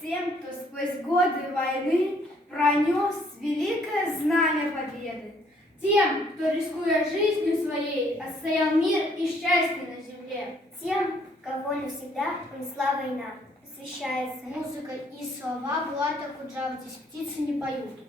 Тем, кто сквозь годы войны пронес великое знамя победы. Тем, кто, рискуя жизнью своей, отстоял мир и счастье на земле. Тем, кого навсегда унесла война, посвящается Музыка и слова Булата Куджава «Здесь птицы не поют».